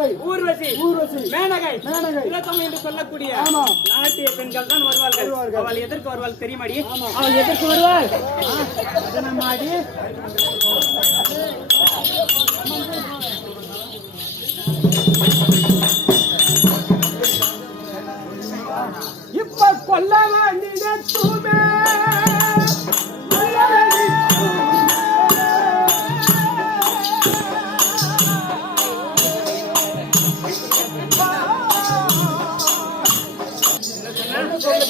பம்பை ஊர்வசி ஊர்வசி. மேனகை மேனகை. திலோத்தமை என்று சொல்லக்கூடிய ஆமா. நாட்டிய பெண்கள் தான் வருவார்கள். அவள் எதற்கு வருவாள் தெரியுமாடி? அவள் எதற்கு வருவாள்? மாடி இப்ப கொல்ல வேண்டிய தூமே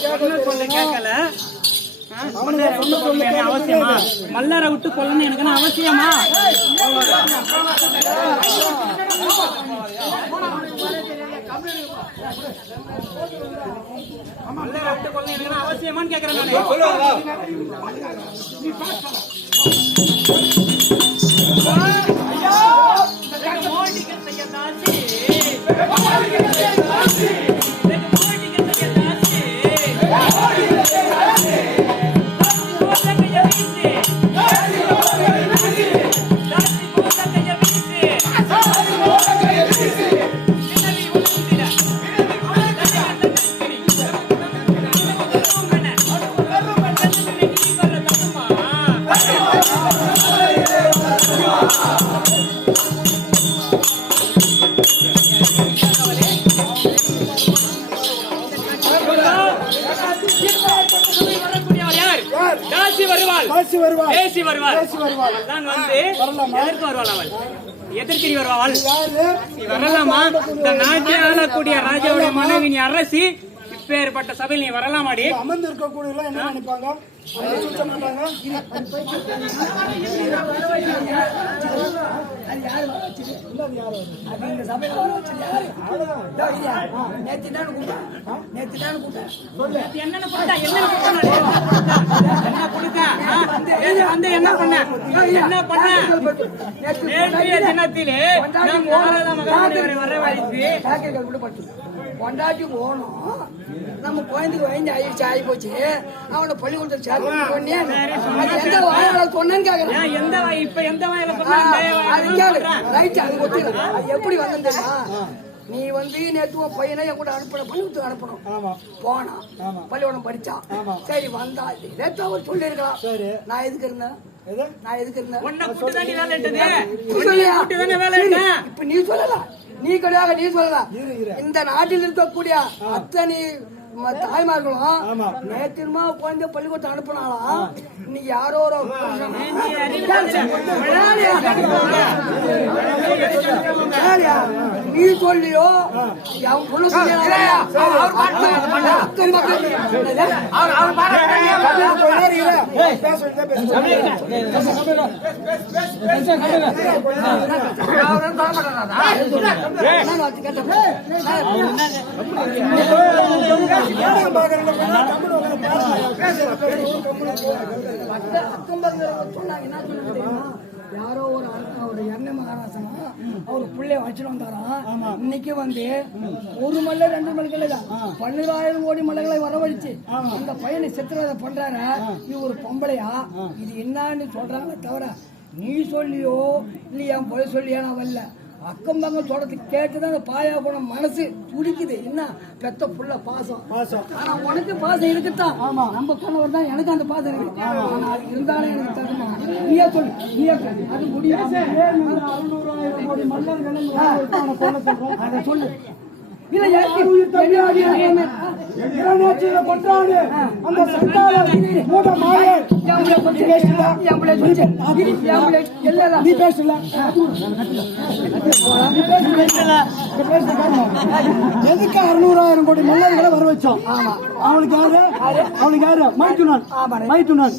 கேட்கல அவசியமா? மல்லரை விட்டு கொல்லணும் எனக்கு அவசியமா? மல்லரை விட்டு கொல்லணும் எனக்கு அவசியமான்னு கேட்கிறேன் நானு. வருவாள். காசி வருவாள். பேசி வருவாள். பேசி வருவாள். தான் வந்து எதற்கு வருவாள் அவள். எதற்கு நீ வருவாள் வரலாமா? இந்த நாட்டை ஆளக்கூடிய ராஜாவுடைய மனைவி நீ அரசி இப்பேற்பட்ட சபையில் நீ வரலாமாடி அமர்ந்து இருக்கக்கூடிய என்ன நினைப்பாங்க? என்ன பண்ண? என்ன பண்ண? தினத்திலே நம் பாரத மகாமுனிவரை வரவழைத்து கொண்டாட்டி போகணும். நம்ம குழந்தைக்கு வயந்து ஆயிடுச்சு ஆகி போச்சு. அவனை பள்ளிக்கூடத்தில் சேர்த்து எந்த வாயால சொன்னேன்னு கேக்குறேன். ஏன் எந்த இப்ப எந்த வாயில அது கேளு. ரைட் அது ஒத்துக்க அது எப்படி வந்தேன் தெரியுமா? நீ வந்து நேற்று உன் பையனை என் கூட அனுப்பணும். பள்ளிக்கூடத்துக்கு அனுப்பணும். போனான். பள்ளிக்கூடம் படிச்சான். சரி வந்தா. நேற்று அவர் சொல்லியிருக்கலாம். நான் எதுக்கு இருந்தேன்? நான் எதுக்கு இருந்தேன்? இப்ப நீ சொல்லலாம் நீ கிடையாது நீ சொல்லலாம். இந்த நாட்டில் இருக்கக்கூடிய அத்தனை ம- தாய்மார்களும். நேத்திரமா குழந்தை பள்ளிக்கூடத்தை அனுப்பினாலாம். இன்னைக்கு யாரோ ஒரு சரியா? நீ சொல்லியோ அவன் சொல்ல சொன்னாங்க என்ன சொன்னாங்க தெரியுமா? யாரோ ஒரு அண்ணா, ஒரு எண்ணெய் மகாராசனா அவர் பிள்ளைய வச்சுட்டு வந்தாராம். இன்னைக்கு வந்து ஒரு மல்ல ரெண்டு மல்ல இல்ல பன்னிராயிரம் கோடி மல்லங்களை வரவழைச்சு. அந்த பையனை சித்திரவதை பண்றாரு? இது ஒரு பொம்பளையா? இது என்னன்னு சொல்றாங்களே தவிர நீ சொல்லியோ இல்ல என் பொய் சொல்லியா நான் வரல. அக்கம் பக்கம் சொல்றது கேட்டுதான் அந்த பாயா போன மனசு துடிக்குது. என்ன பெத்த புள்ள பாசம். பாசம். ஆனா உனக்கு பாசம் இருக்குத்தான். ஆமா. நம்ம கணவர் தான் எனக்கு அந்த பாசம் இருக்கு. ஆனா அது இருந்தாலும் எனக்கு தருமா நீயே சொல்லு. நீயே சொல்லு. அது முடியாது. அதை சொல்லு. இல்ல இளநீச்சியில கொண்டாடு அந்த மூட நீ பேசல. எதுக்கு அறுநூறாயிரம் கோடி மல்லர்களை வர வச்சோம்? அவனுக்கு யாரு? அவனுக்கு யாரு? மைத்துனான். மைத்துனான்.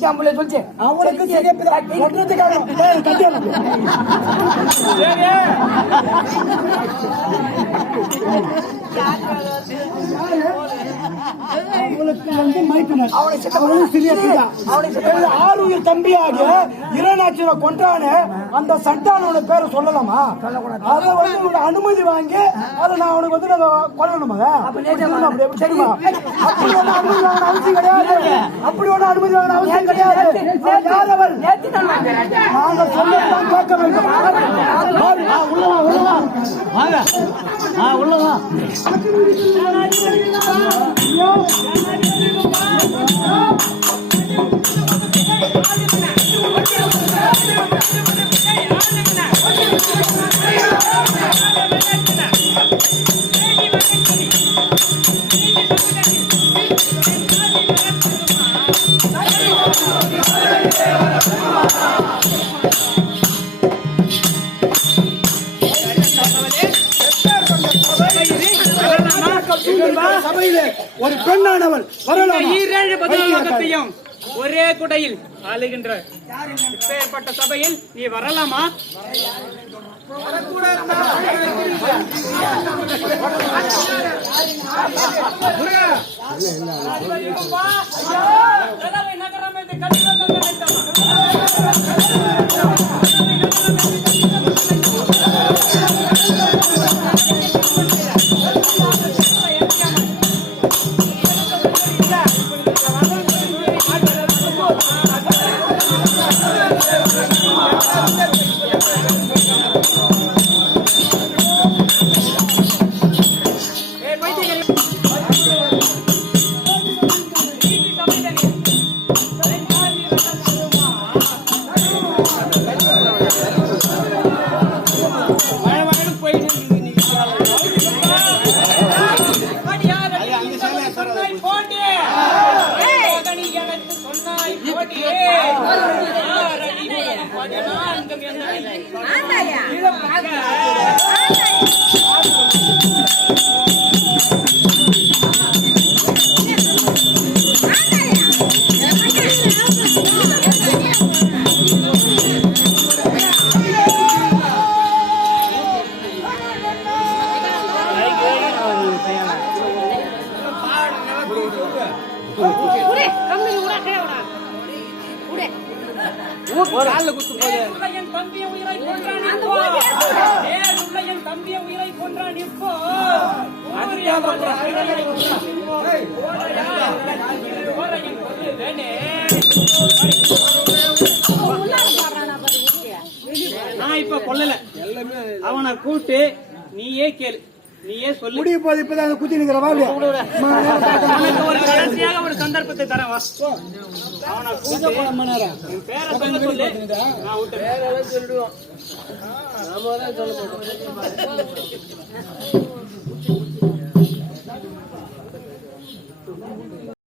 அவனுக்கு அவளுக்கு வந்து மைத்துனன் அவனை சித்தப்பா. அவளும் சிறியத்தியா அவனை சித்தப்பா. ஆளுநர் தம்பியாக இரணாட்சியில கொண்டானே அந்த சட்டானோட பேரை சொல்லலாமா? அதை வந்து உன்னோட அனுமதி வாங்கி அதை நான் அவனுக்கு வந்து நாங்க கொல்லணுமா தெரியுமா அப்படி ஒண்ணு அனுமதி வாங்கின அவசியம் கிடையாது. அப்படி ஒண்ணு அனுமதி வாங்கின அவசியம் கிடையாது. யார் நாங்க சொல்லத்தான் கேட்க வேண்டும். வாரு. ஆ, உள்ள வா, உள்ள வா. வாங்க ஆ. சபையிலே ஒரு பெண்ணானவள் வரலாமா? ஈரேழு ஒரே குடையில் ஆளுகின்ற இப்பேற்பட்ட சபையில் நீ வரலாமா? கதவை இழப்பாக. நேருள்ள என் தம்பிய உயிரை நேருள்ள என் தம்பிய உயிரை கொன்றான் இப்போ. நான் இப்ப கொல்லல. அவனை கூட்டு நீயே கேளு. முடிய போது இப்பதான் குத்தி நிக்கிற வாழ்வு உனக்கு ஒரு கடைசியாக ஒரு சந்தர்ப்பத்தை தரேன் வா அவனை கூட்டு என் பேரை சொல்ல சொல்லு. நான் விட்டுறேன்.